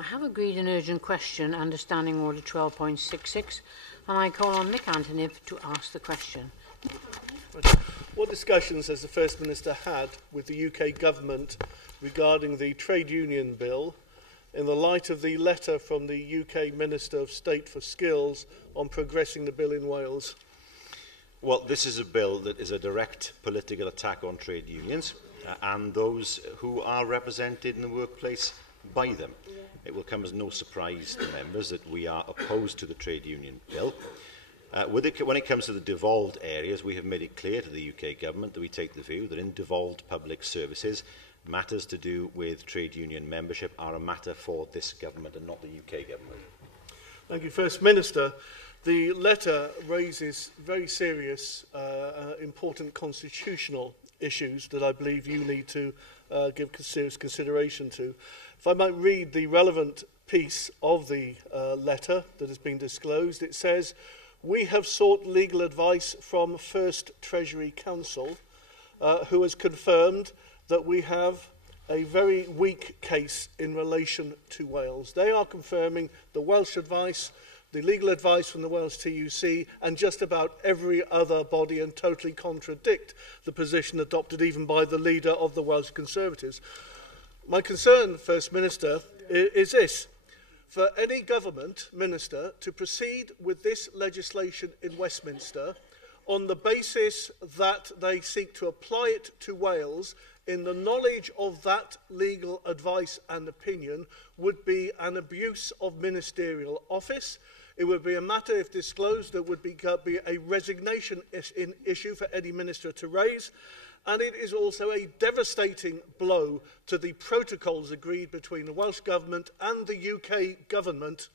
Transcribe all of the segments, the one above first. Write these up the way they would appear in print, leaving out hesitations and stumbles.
I have agreed an urgent question under Standing Order 12.66, and I call on Mick Antoniw to ask the question. What discussions has the First Minister had with the UK Government regarding the Trade Union Bill in the light of the letter from the UK Minister of State for Skills on progressing the bill in Wales? Well, this is a bill that is a direct political attack on trade unions and those who are represented in the workplace by them. It will come as no surprise to members that we are opposed to the Trade Union Bill. When it comes to the devolved areas, we have made it clear to the UK Government that we take the view that in devolved public services, matters to do with trade union membership are a matter for this Government and not the UK Government. Thank you, First Minister. The letter raises very serious, important constitutional issues that I believe you need to give serious consideration to. If I might read the relevant piece of the letter that has been disclosed, it says, "We have sought legal advice from First Treasury Counsel, who has confirmed that we have a very weak case in relation to Wales." They are confirming the Welsh advice, the legal advice from the Welsh TUC, and just about every other body, and totally contradict the position adopted even by the leader of the Welsh Conservatives. My concern, First Minister, is this. For any government minister to proceed with this legislation in Westminster on the basis that they seek to apply it to Wales in the knowledge of that legal advice and opinion would be an abuse of ministerial office. It would be a matter, if disclosed, that would be a resignation issue for any minister to raise. And it is also a devastating blow to the protocols agreed between the Welsh Government and the UK Government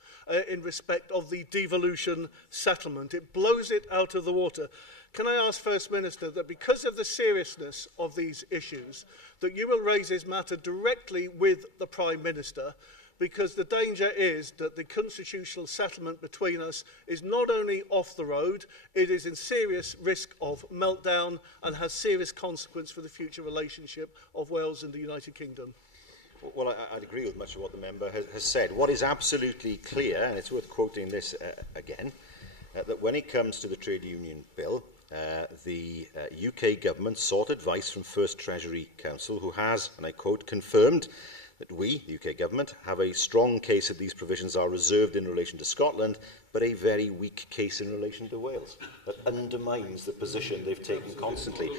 in respect of the devolution settlement. It blows it out of the water. Can I ask, First Minister, that because of the seriousness of these issues, that you will raise this matter directly with the Prime Minister, because the danger is that the constitutional settlement between us is not only off the road, it is in serious risk of meltdown and has serious consequence for the future relationship of Wales and the United Kingdom. Well, I'd agree with much of what the member has said. What is absolutely clear, and it's worth quoting this again, that when it comes to the Trade Union Bill, the UK Government sought advice from First Treasury Counsel, who has, and I quote, confirmed that we, the UK Government, have a strong case that these provisions are reserved in relation to Scotland, but a very weak case in relation to Wales. That undermines the position they've taken constantly.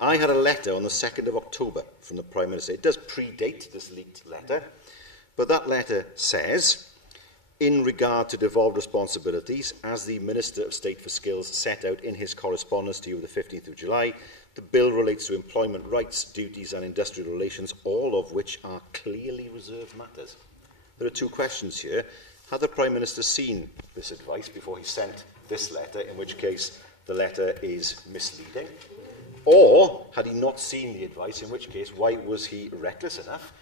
I had a letter on the 2nd of October from the Prime Minister. It does predate this leaked letter, but that letter says, in regard to devolved responsibilities, as the Minister of State for Skills set out in his correspondence to you the 15th of July, the bill relates to employment rights, duties and industrial relations, all of which are clearly reserved matters. There are two questions here. Had the Prime Minister seen this advice before he sent this letter, in which case the letter is misleading? Or had he not seen the advice, in which case why was he reckless enough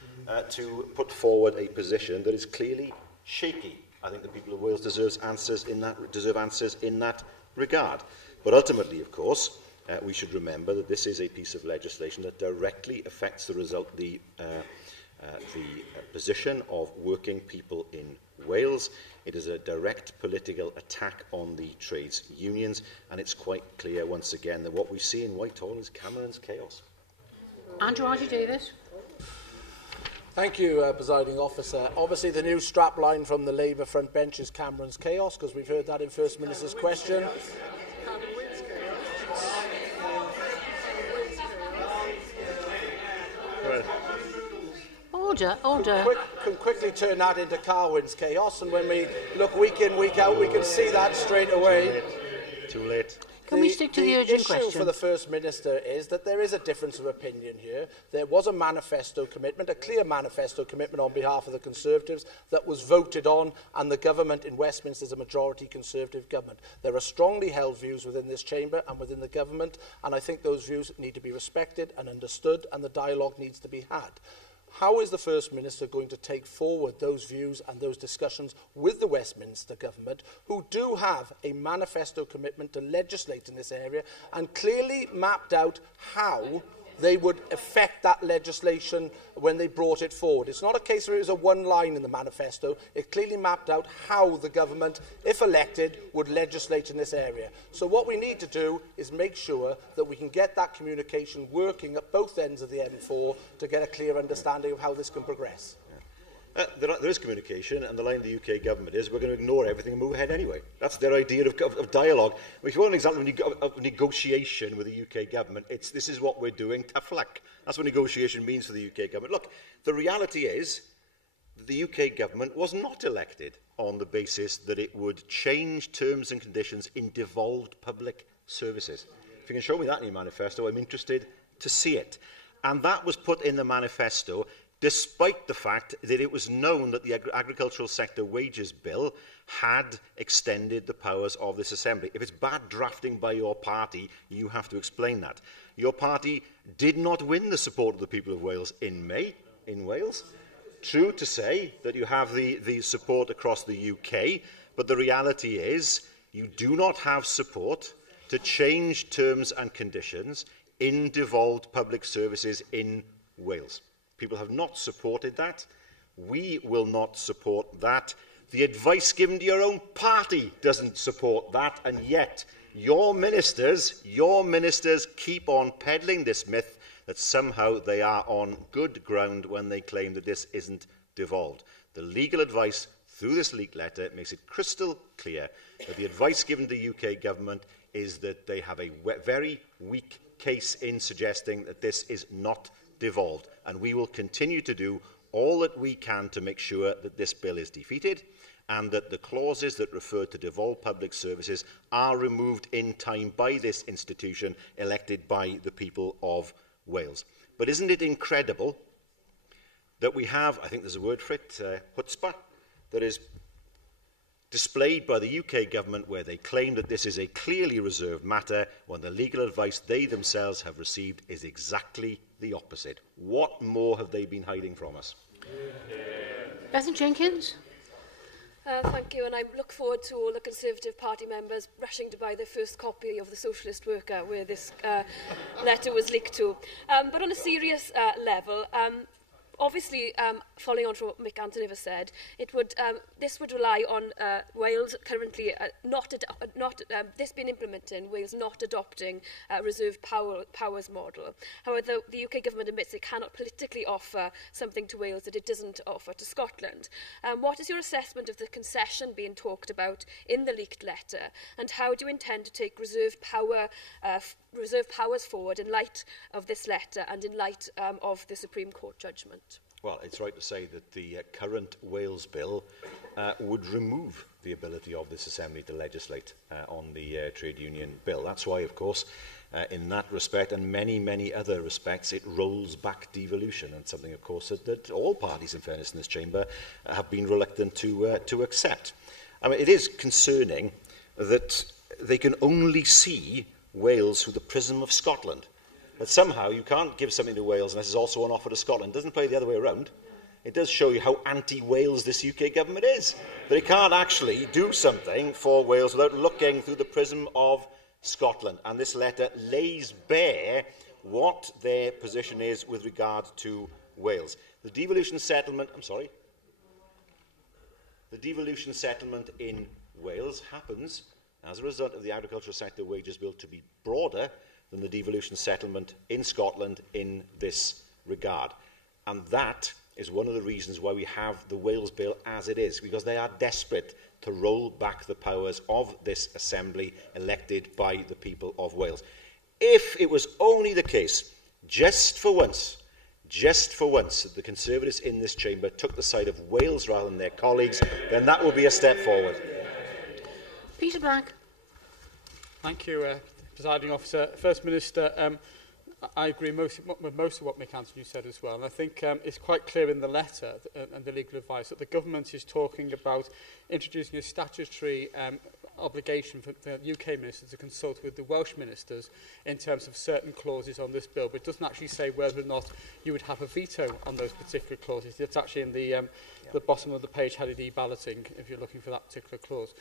to put forward a position that is clearly shaky? I think the people of Wales deserve answers in that regard. But ultimately, of course, we should remember that this is a piece of legislation that directly affects the position of working people in Wales. It is a direct political attack on the trades unions, and it's quite clear once again that what we see in Whitehall is Cameron's chaos. Andrew Davis. Thank you, Presiding Officer. Obviously, the new strapline from the Labour front bench is Cameron's chaos, because we've heard that in First Minister's question. Order. Can quickly turn that into Carwyn's chaos, and when we look week in, week out, we can see that straight away. Too late. Can we stick to the urgent question? The issue for the First Minister is that there is a difference of opinion here. There was a manifesto commitment, a clear manifesto commitment on behalf of the Conservatives that was voted on, and the government in Westminster is a majority Conservative government. There are strongly held views within this chamber and within the government, and I think those views need to be respected and understood, and the dialogue needs to be had. How is the First Minister going to take forward those views and those discussions with the Westminster Government, who do have a manifesto commitment to legislate in this area and clearly mapped out how they would affect that legislation when they brought it forward. It's not a case where it was a one line in the manifesto. It clearly mapped out how the government, if elected, would legislate in this area. So what we need to do is make sure that we can get that communication working at both ends of the M4 to get a clear understanding of how this can progress. There is communication, and the line of the UK government is we're going to ignore everything and move ahead anyway. That's their idea of dialogue. If you want an example of negotiation with the UK government, this is what we're doing, tough luck. That's what negotiation means for the UK government. Look, the reality is the UK government was not elected on the basis that it would change terms and conditions in devolved public services. If you can show me that in your manifesto, I'm interested to see it. And that was put in the manifesto despite the fact that it was known that the Agricultural Sector Wages Bill had extended the powers of this Assembly. If it's bad drafting by your party, you have to explain that. Your party did not win the support of the people of Wales in May, in Wales. True to say that you have the support across the UK, but the reality is you do not have support to change terms and conditions in devolved public services in Wales. People have not supported that. We will not support that. The advice given to your own party doesn't support that, and yet your ministers keep on peddling this myth that somehow they are on good ground when they claim that this isn't devolved. The legal advice through this leaked letter makes it crystal clear that the advice given to the UK government is that they have a very weak case in suggesting that this is not devolved, and we will continue to do all that we can to make sure that this bill is defeated and that the clauses that refer to devolved public services are removed in time by this institution elected by the people of Wales. But isn't it incredible that we have, I think there's a word for it, chutzpah, that is displayed by the UK government where they claim that this is a clearly reserved matter when the legal advice they themselves have received is exactly the opposite. What more have they been hiding from us? Bethan Jenkins. Thank you, and I look forward to all the Conservative Party members rushing to buy their first copy of the Socialist Worker where this letter was leaked to. But on a serious level, obviously, following on from what Mick Antoniw has said, this would rely on Wales currently this being implemented in Wales not adopting reserved powers model. However, the UK government admits it cannot politically offer something to Wales that it doesn't offer to Scotland. What is your assessment of the concession being talked about in the leaked letter, and how do you intend to take reserved powers forward in light of this letter and in light of the Supreme Court judgment? Well, it's right to say that the current Wales bill would remove the ability of this Assembly to legislate on the trade union bill. That's why, of course, in that respect and many, many other respects, it rolls back devolution, and something, of course, that all parties, in fairness, in this chamber have been reluctant to accept. I mean, it is concerning that they can only see Wales through the prism of Scotland. That somehow you can't give something to Wales unless it's also an offer to Scotland. It doesn't play the other way around. It does show you how anti-Wales this UK government is. That it can't actually do something for Wales without looking through the prism of Scotland. And this letter lays bare what their position is with regard to Wales. The devolution settlement, the devolution settlement in Wales happens as a result of the Agricultural Sector Wages Bill to be broader than the devolution settlement in Scotland in this regard. And that is one of the reasons why we have the Wales Bill as it is, because they are desperate to roll back the powers of this Assembly elected by the people of Wales. If it was only the case, just for once, that the Conservatives in this chamber took the side of Wales rather than their colleagues, then that would be a step forward. Peter Black. Thank you, Presiding Officer. First Minister, I agree with most of what Mick Antoniw said as well. And I think it's quite clear in the letter and the legal advice that the government is talking about introducing a statutory obligation for the UK ministers to consult with the Welsh ministers in terms of certain clauses on this bill, but it doesn't actually say whether or not you would have a veto on those particular clauses. It's actually in the the bottom of the page headed e-balloting, if you're looking for that particular clause.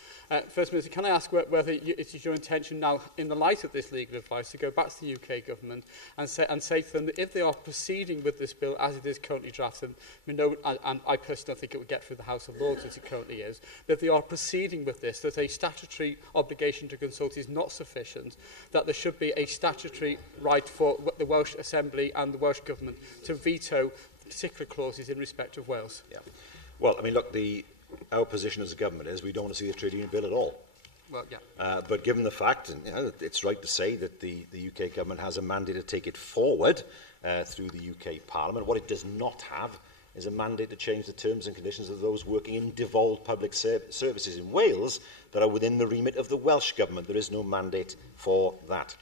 First Minister, can I ask whether it is your intention now, in the light of this legal advice, to go back to the UK government and say to them that if they are proceeding with this bill as it is currently drafted, and I personally don't think it would get through the House of Lords as it currently is, that if they are proceeding with this, that a statutory obligation to consult is not sufficient, that there should be a statutory right for the Welsh Assembly and the Welsh Government to veto particular clauses in respect of Wales? Yeah. Well, I mean, look, our position as a government is we don't want to see the trade union bill at all. Well, yeah. But given the fact, and it's right to say that the UK government has a mandate to take it forward through the UK Parliament, what it does not have is a mandate to change the terms and conditions of those working in devolved public services in Wales that are within the remit of the Welsh Government. There is no mandate for that.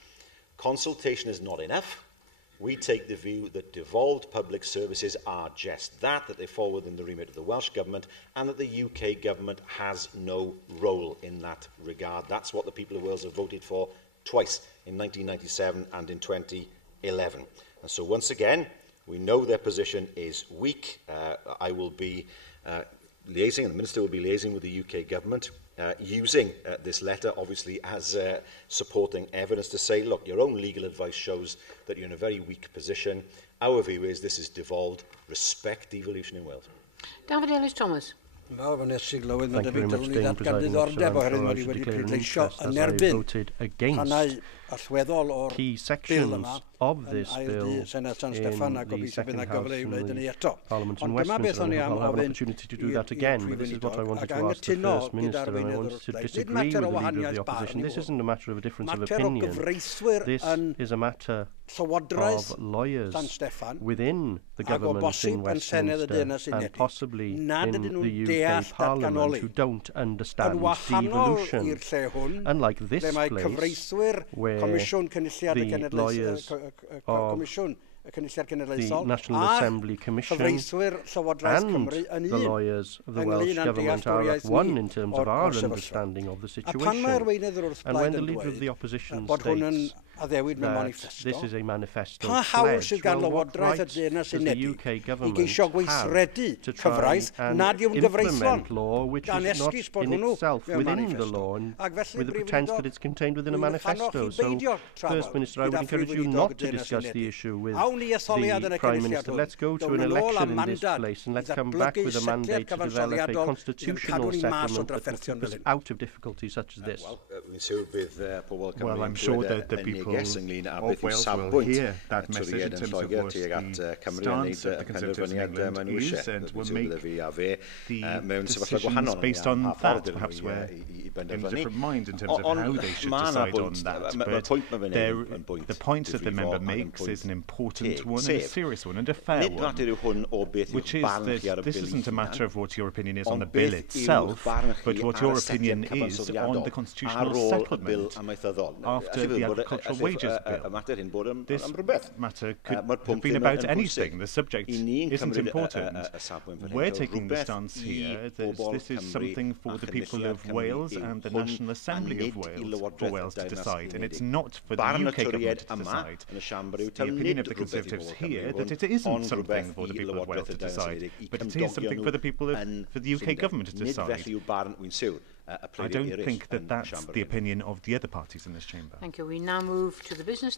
Consultation is not enough. We take the view that devolved public services are just that they fall within the remit of the Welsh Government, and that the UK Government has no role in that regard. That's what the people of Wales have voted for twice, in 1997 and in 2011. And so once again, we know their position is weak. I will be liaising, and the Minister will be liaising with the UK Government, using this letter, obviously, as supporting evidence to say, look, your own legal advice shows that you're in a very weak position. Our view is this is devolved. Respect devolution in Wales. David Ellis-Thomas. Thank you very much, Dane, Presiding Officer. I'm sure I should declare an interest as I voted against key sections of this bill in the second House in the Parliament in Westminster. I'll have an opportunity to do that again, but this is what I wanted to ask the First Minister, and I wanted to disagree with the Leader of the Opposition. This isn't a matter of a difference of opinion. This is a matter of lawyers within the government in Westminster and possibly in the UK Parliament who don't understand devolution. Unlike this place, where the lawyers of the National Assembly Commission and the lawyers of the Welsh Government are at one in terms of our understanding of the situation. And when the Leader of the Opposition states that this is a manifesto pledge, well, what right does the UK Government have to try and implement law which is not in itself within the law, and with the pretense that it's contained within a manifesto? So, First Minister, I would encourage you not to discuss the issue with the Prime Minister. Let's go to an election in this place, and let's come back with a mandate to develop a constitutional settlement that will keep us out of difficulties such as this. Well, I'm sure that the people of Wales will hear that message in terms of what the stance of the Conservatives in England is, and will make the decisions based on that, perhaps we're in different minds in terms of how they should decide on that. But the point that the member makes is an important one, and a serious one, and a fair one, which is that this isn't a matter of what your opinion is on the bill itself, but what your opinion is on the constitutional settlement after the agricultural wages bill. This matter could have been about anything. The subject isn't important. We're taking the stance here that this is something for the people of Wales and the National Assembly of Wales for Wales to decide, and it's not for the UK government to decide. The opinion of the Conservatives here that it isn't something for the people of Wales to decide, but it is something for the people for the UK government to decide. I don't think that that's the opinion of the other parties in this chamber. Thank you. We now move to the business